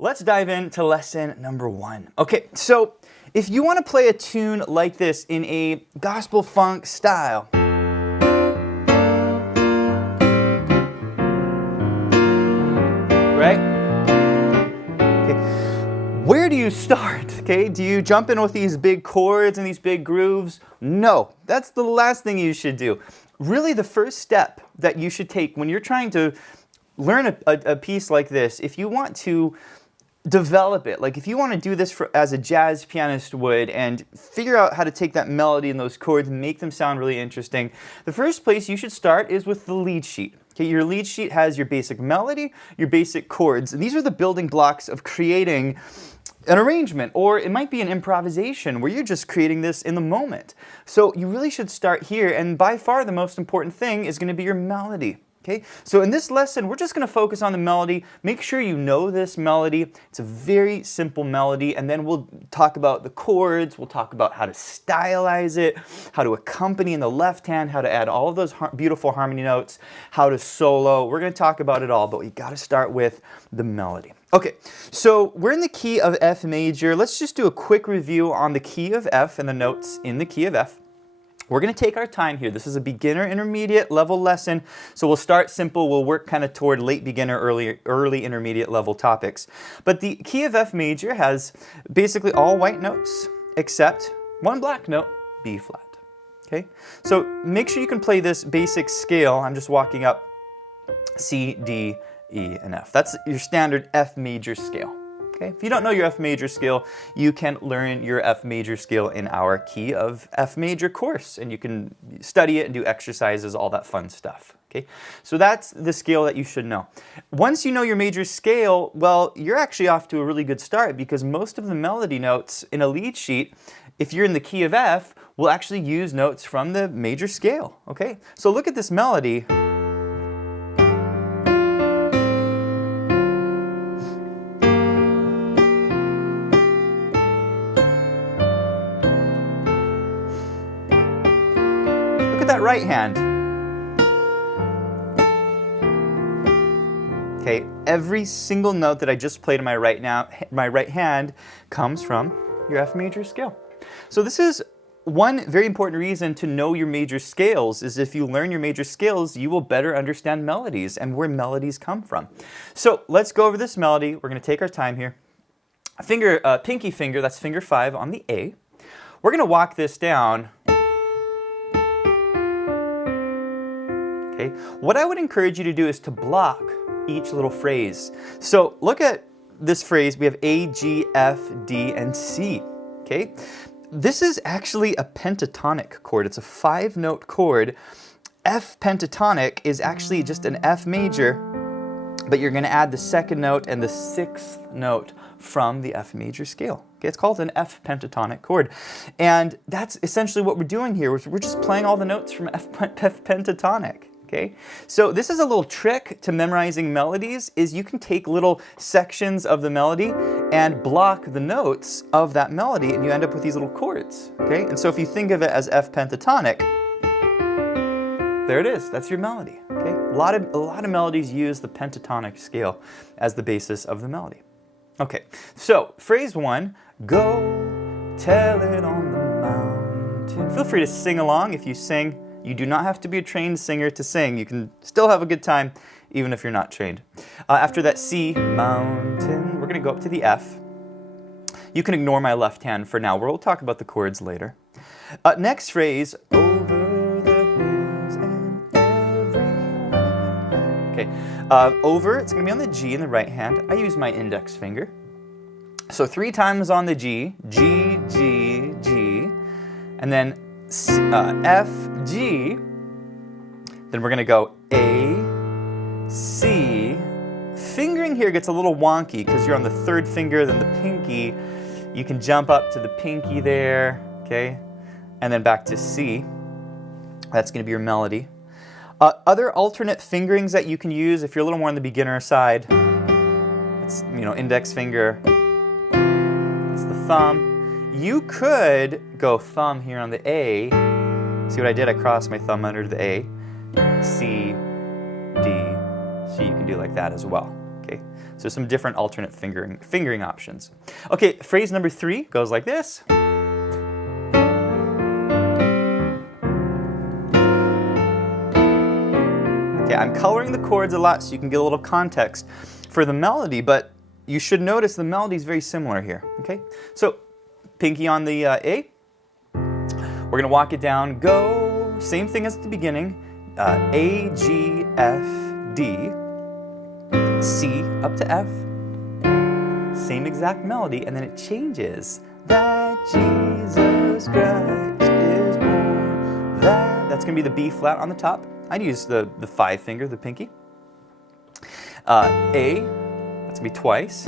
let's dive into lesson number 1. Okay, so if you want to play a tune like this in a gospel funk style, right? Okay. Where do you start? Okay, do you jump in with these big chords and these big grooves? No, that's the last thing you should do. Really, the first step that you should take when you're trying to learn a piece like this, if you want to develop it, like if you want to do this as a jazz pianist would and figure out how to take that melody and those chords and make them sound really interesting, the first place you should start is with the lead sheet. Okay, your lead sheet has your basic melody, your basic chords, and these are the building blocks of creating an arrangement, or it might be an improvisation where you're just creating this in the moment. So you really should start here, and by far the most important thing is going to be your melody. Okay, so in this lesson, we're just going to focus on the melody. Make sure you know this melody. It's a very simple melody, and then we'll talk about the chords. We'll talk about how to stylize it, how to accompany in the left hand, how to add all of those beautiful harmony notes, how to solo. We're going to talk about it all, but we got to start with the melody. Okay, so we're in the key of F major. Let's just do a quick review on the key of F and the notes in the key of F. We're going to take our time here. This is a beginner intermediate level lesson, so we'll start simple. We'll work kind of toward late beginner, early intermediate level topics. But the key of F major has basically all white notes except one black note, B flat. Okay, so make sure you can play this basic scale. I'm just walking up C, D, E, and F. That's your standard F major scale. Okay. If you don't know your F major scale, you can learn your F major scale in our Key of F major course, and you can study it and do exercises, all that fun stuff. Okay, so that's the scale that you should know. Once you know your major scale, well, you're actually off to a really good start, because most of the melody notes in a lead sheet, if you're in the key of F, will actually use notes from the major scale. Okay, so look at this melody. That right hand. Okay, every single note that I just played in my right hand comes from your F major scale. So this is one very important reason to know your major scales, is if you learn your major scales, you will better understand melodies and where melodies come from. So let's go over this melody. We're going to take our time here. Pinky finger, that's finger 5 on the A. We're going to walk this down. Okay. What I would encourage you to do is to block each little phrase. So look at this phrase. We have A, G, F, D, and C. Okay. This is actually a pentatonic chord. It's a 5-note chord. F pentatonic is actually just an F major, but you're going to add the 2nd note and the 6th note from the F major scale. Okay, it's called an F pentatonic chord. And that's essentially what we're doing here. We're just playing all the notes from F pentatonic. Okay, so this is a little trick to memorizing melodies, is you can take little sections of the melody and block the notes of that melody, and you end up with these little chords. Okay, and so if you think of it as F pentatonic, there it is. That's your melody. Okay, a lot of melodies use the pentatonic scale as the basis of the melody. Okay, so phrase 1, go tell it on the mountain. Feel free to sing along. If you sing, you do not have to be a trained singer to sing. You can still have a good time even if you're not trained. After that C, mountain, we're going to go up to the F. You can ignore my left hand for now. We'll talk about the chords later. Next phrase, over the hills and everywhere. Okay, over, it's going to be on the G in the right hand. I use my index finger. So 3 times on the G, G, G, G, and then F, G, then we're going to go A, C. Fingering here gets a little wonky because you're on the 3rd finger, then the pinky. You can jump up to the pinky there, okay, and then back to C. That's going to be your melody. Other alternate fingerings that you can use if you're a little more on the beginner side, it's, index finger, it's the thumb. You could go thumb here on the A. See what I did? I crossed my thumb under the A. C, D. So you can do like that as well. Okay, so some different alternate fingering options. Okay, phrase number 3 goes like this. Okay, I'm coloring the chords a lot so you can get a little context for the melody, but you should notice the melody is very similar here. Okay, so pinky on the A. We're gonna walk it down. Go. Same thing as at the beginning. A, G, F, D, C up to F. Same exact melody, and then it changes. That Jesus Christ is born. That's gonna be the B flat on the top. I'd use the 5 finger, the pinky. A, that's gonna be twice.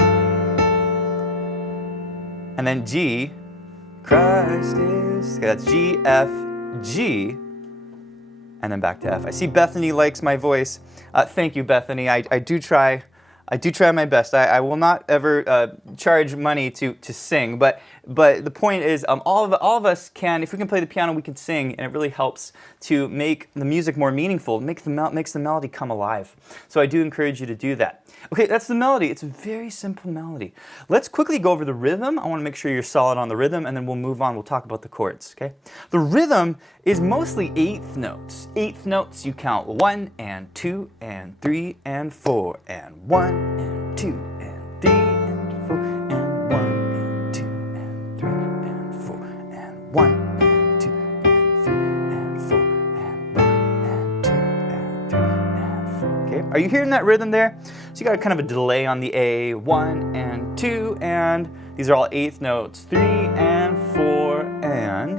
And then G, Christ is, okay, that's G, F, G, and then back to F. I see Bethany likes my voice. Thank you, Bethany. I do try my best. I will not ever charge money to sing, but the point is, all of us can, if we can play the piano, we can sing, and it really helps to make the music more meaningful, makes the melody come alive. So I do encourage you to do that. Okay, that's the melody. It's a very simple melody. Let's quickly go over the rhythm. I want to make sure you're solid on the rhythm, and then we'll move on. We'll talk about the chords, okay? The rhythm is mostly 8th notes. 8th notes, you count 1 and 2 and 3 and 4 and 1 and 2 and 3 and 4 and 1 and 2 and 3 and 4 and 1 and 2 and 3 and 4 and 1 and 2 and 3 and 4. Okay, are you hearing that rhythm there? So you got kind of a delay on the A, 1 and 2 and, these are all 8th notes, 3 and 4 and,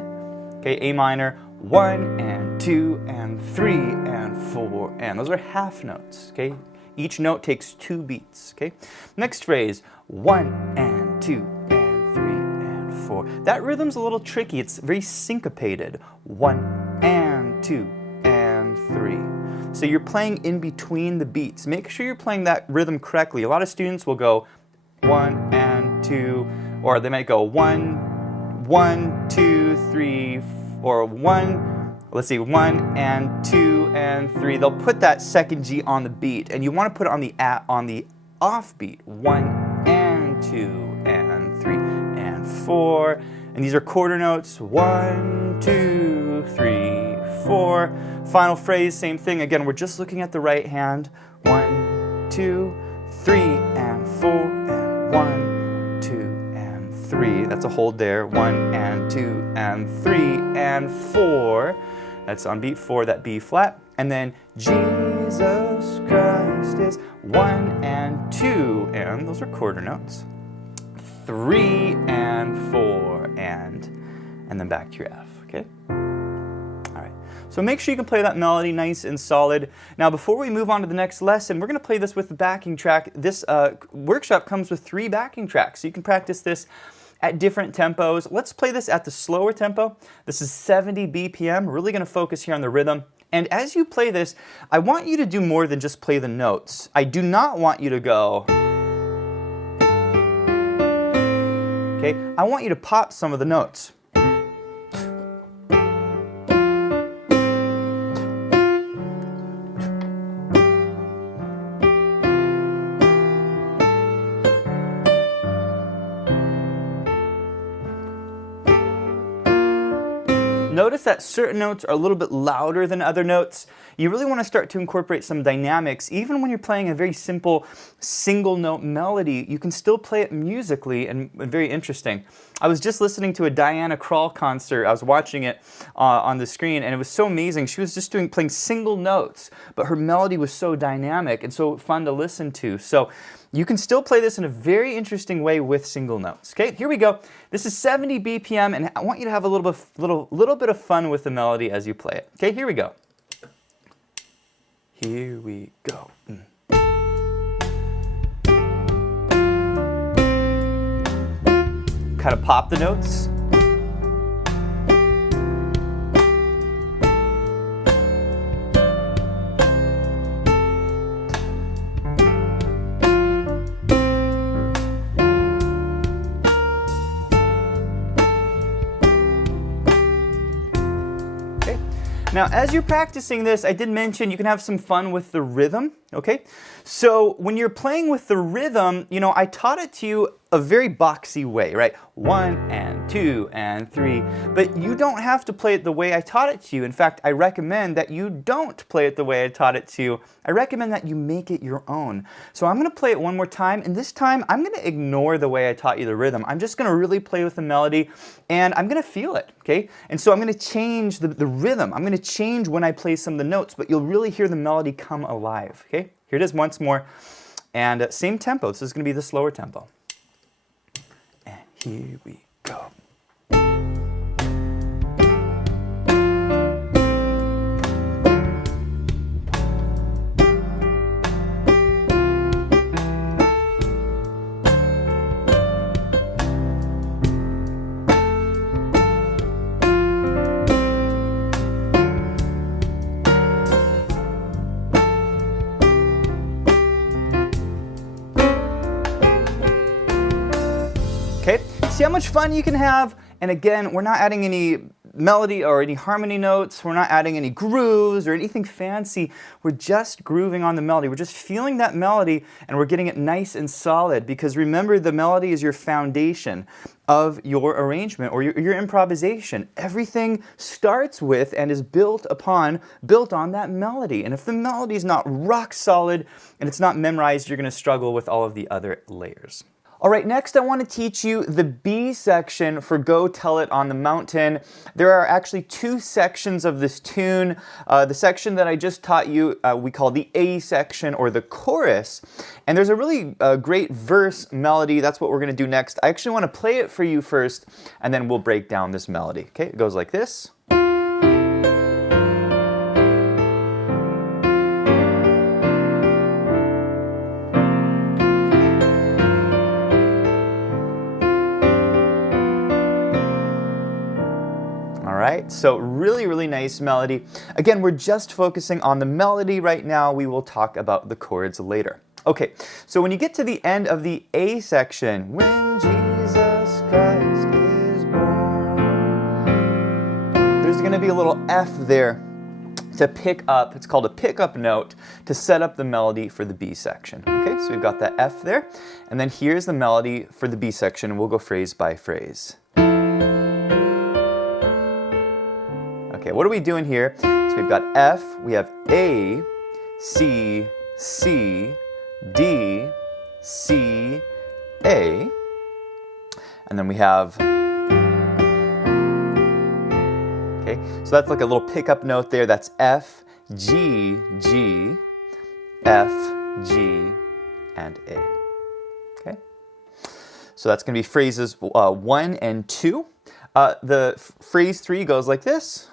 okay, A minor, 1 and 2 and 3 and 4 and, those are half notes, okay? Each note takes 2 beats, okay? Next phrase, 1 and 2 and 3 and 4. That rhythm's a little tricky, it's very syncopated. 1 and 2 and 3. So you're playing in between the beats. Make sure you're playing that rhythm correctly. A lot of students will go 1 and 2, or they might go 1, 1, 2, 3, or 1, let's see, 1 and 2 and 3. They'll put that second G on the beat, and you want to put it on the off beat. 1 and 2 and 3 and 4. And these are quarter notes. 1, 2, 3, 4. Final phrase, same thing. Again, we're just looking at the right hand. 1, 2, 3, and 4, and 1, 2, and 3. That's a hold there. 1 and 2 and 3 and 4. That's on beat 4, that B flat. And then Jesus Christ is 1 and 2, and those are quarter notes. 3 and 4 and then back to your F, okay? All right, so make sure you can play that melody nice and solid. Now before we move on to the next lesson, we're gonna play this with the backing track. This workshop comes with 3 backing tracks, so you can practice this at different tempos. Let's play this at the slower tempo. This is 70 BPM. We're really gonna focus here on the rhythm. And as you play this, I want you to do more than just play the notes. I do not want you to go, okay? I want you to pop some of the notes. Notice that certain notes are a little bit louder than other notes. You really want to start to incorporate some dynamics. Even when you're playing a very simple single note melody, you can still play it musically and very interesting. I was just listening to a Diana Krall concert. I was watching it on the screen, and it was so amazing. She was just playing single notes, but her melody was so dynamic and so fun to listen to. So you can still play this in a very interesting way with single notes. Okay, here we go. This is 70 BPM, and I want you to have a little bit of fun with the melody as you play it. Okay, here we go. Here we go. Kind of pop the notes. Now, as you're practicing this, I did mention you can have some fun with the rhythm. Okay, so when you're playing with the rhythm, you know, I taught it to you a very boxy way, right? 1 and 2 and 3, but you don't have to play it the way I taught it to you. In fact, I recommend that you don't play it the way I taught it to you. I recommend that you make it your own. So I'm going to play it one more time, and this time I'm going to ignore the way I taught you the rhythm. I'm just going to really play with the melody, and I'm going to feel it, okay? And so I'm going to change the rhythm. I'm going to change when I play some of the notes, but you'll really hear the melody come alive, okay? Here it is once more, and same tempo. This is going to be the slower tempo. And here we go. Okay, see how much fun you can have? And again, we're not adding any melody or any harmony notes. We're not adding any grooves or anything fancy. We're just grooving on the melody. We're just feeling that melody, and we're getting it nice and solid, because remember, the melody is your foundation of your arrangement or your improvisation. Everything starts with and is built on that melody. And if the melody is not rock solid and it's not memorized, you're going to struggle with all of the other layers. All right, next I want to teach you the B section for Go Tell It on the Mountain. There are actually two sections of this tune. The section that I just taught you, we call the A section, or the chorus. And there's a really great verse melody. That's what we're going to do next. I actually want to play it for you first, and then we'll break down this melody. Okay, it goes like this. Right? So really, really nice melody. Again, we're just focusing on the melody right now. We will talk about the chords later. Okay, so when you get to the end of the A section, when Jesus Christ is born, there's going to be a little F there to pick up. It's called a pickup note to set up the melody for the B section. Okay, so we've got that F there, and then here's the melody for the B section. We'll go phrase by phrase. Okay, what are we doing here? So we've got F, we have A, C, C, D, C, A, and then we have, okay, so that's like a little pickup note there. That's F, G, G, F, G, and A. Okay, so that's going to be phrases 1 and 2. The phrase 3 goes like this.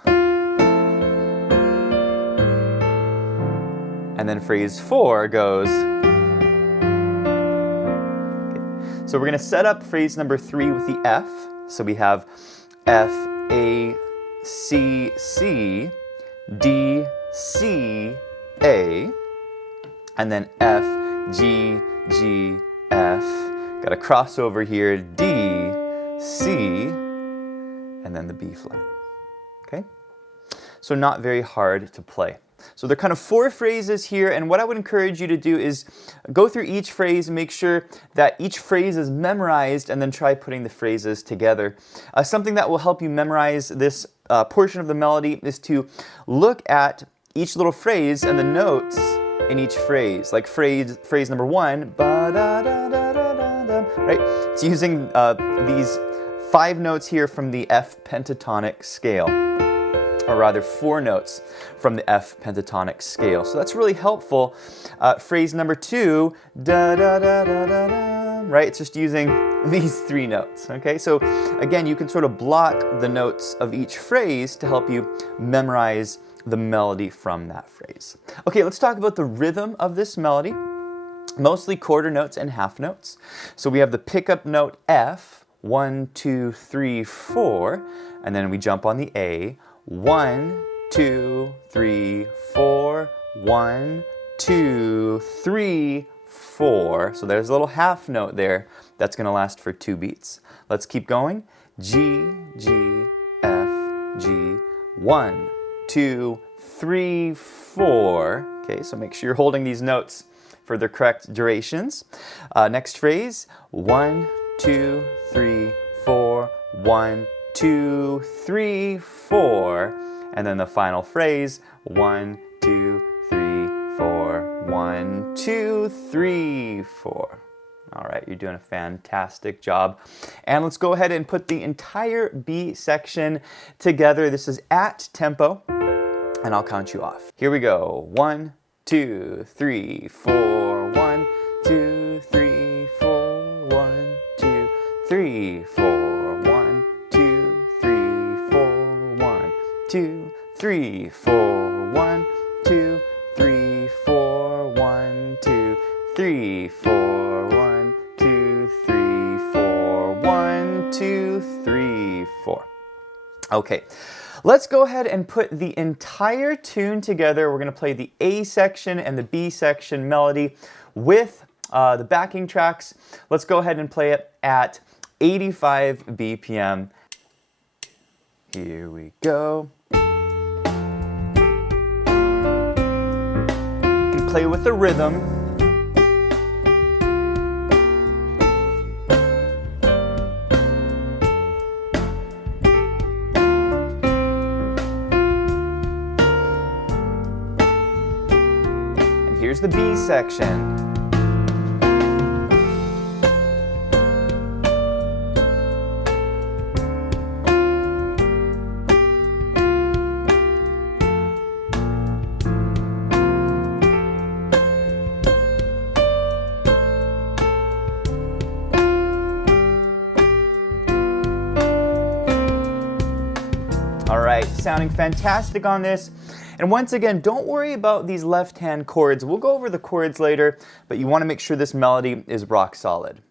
And then phrase 4 goes. Okay. So we're going to set up phrase number 3 with the F. So we have F, A, C, C, D, C, A, and then F, G, G, F. Got a crossover here, D, C, and then the B flat. Okay? So not very hard to play. So there are kind of 4 phrases here, and what I would encourage you to do is go through each phrase and make sure that each phrase is memorized, and then try putting the phrases together. Something that will help you memorize this portion of the melody is to look at each little phrase and the notes in each phrase. Like phrase number 1, ba-da-da-da-da-da-da, right? It's using these 5 notes here from the F pentatonic scale. Or rather 4 notes from the F pentatonic scale. So that's really helpful. Phrase number 2, da da da da da da, right? It's just using these 3 notes. Okay, so again, you can sort of block the notes of each phrase to help you memorize the melody from that phrase. Okay, let's talk about the rhythm of this melody. Mostly quarter notes and half notes. So we have the pickup note F, 1, 2, 3, 4, and then we jump on the A. 1, 2, 3, 4, 1, 2, 3, 4. So there's a little half note there that's going to last for 2 beats. Let's keep going. G, G, F, G, 1, 2, 3, 4. Okay, so make sure you're holding these notes for the correct durations. Next phrase, 1, 2, 3, 4, 1, 2, 3, 4. And then the final phrase, 1, 2, 3, 4, 1, 2, 3, 4. All right, you're doing a fantastic job. And let's go ahead and put the entire B section together. This is at tempo, and I'll count you off. Here we go. 1, 2, 3, 4, 1, 2, 3, 4, 1, 2, 3, 4, 1, 2, 3, 4, 1, 2, 3, 4, 1, 2, 3, 4, 1, 2, 3, 4, 1, 2, 3, 4, 1, 2, 3, 4. Okay, let's go ahead and put the entire tune together. We're going to play the A section and the B section melody with the backing tracks. Let's go ahead and play it at 85 BPM. Here we go. You can play with the rhythm. Here's the B section. All right, sounding fantastic on this. And once again, don't worry about these left-hand chords. We'll go over the chords later, but you want to make sure this melody is rock solid.